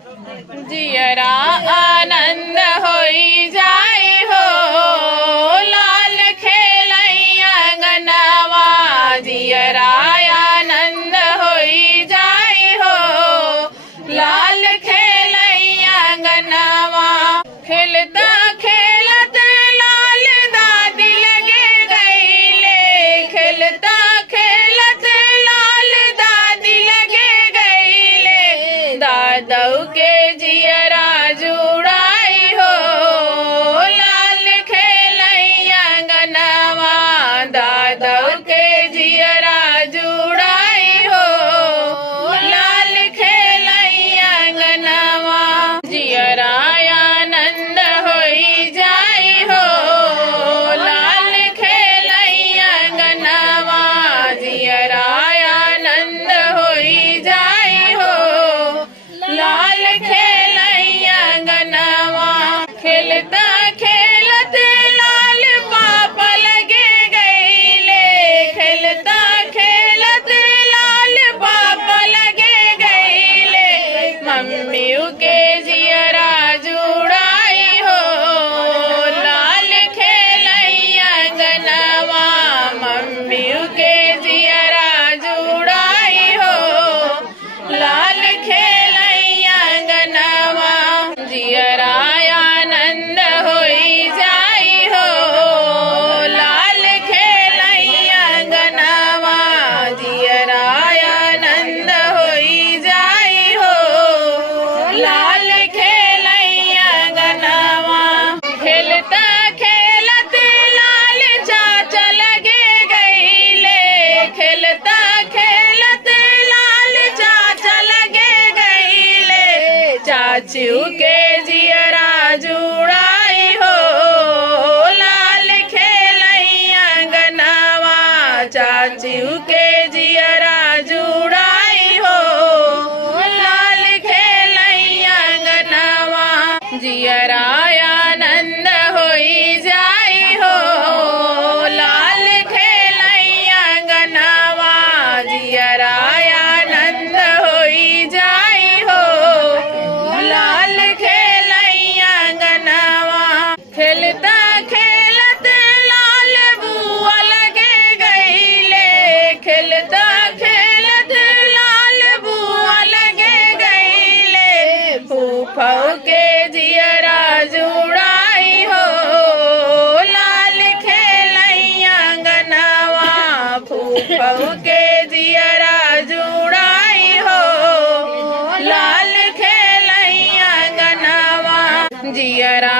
जियरा आनंद होई जाए हो, लाल खेलैया गनवा। जियरा आनंद होई जाए हो, लाल खेलैया गनवा। खेलता खेलत लाल दादी लगे गईले, खेलता खेलत लाल दादी लगे गईले। दादऊ के जियरा जुड़ाई हो, लाल खेलैया गनवा। दादऊ के जियरा जुड़ाई हो, लाल खेलैया गनवा। जियरा आनंद होई जाई हो, लाल खेलैया गनवा। जियरा आनंद होई जाई हो, लाल खेलैया गनवा। खेलता खेलत लाल पापा लगे गईले, खेलता खेलत लाल पापा लगे गईले। मम्मी के जियरा जुड़ाई हो, लाल खेलैया गनवा। मम्मी के जियरा जुड़ाई हो, लाल खेलैया गनवा। जियरा आनंद होई जाई हो, लाल खेलैया गनवा। जियरा आनंद होई जाई हो, लाल खेलैया गनवा। खेलता खेलत लाल चाचा लगे गईले, खेलता खेलत लाल चाचा लगे गईले। चाचू के जियरा जुड़ाई हो, लाल खेलैया गनवा। चाचू के जियरा जुड़ाई हो, लाल खेलैया गनवा। जियरा आनंद होई जाई हो, लाल खेलैया गनवा। जियरा आनंद होई जाई हो, लाल खेलैया गनवा। खेलता खेलत लाल बुआ लगे गईले, खेलता खेलत लाल बुआ लगे गईले। फूफा के जियरा जुड़ाई हो, लाल खेलैया गनवा। फूफा के जियरा जुड़ाई हो, लाल खेलैया गनवा। जियरा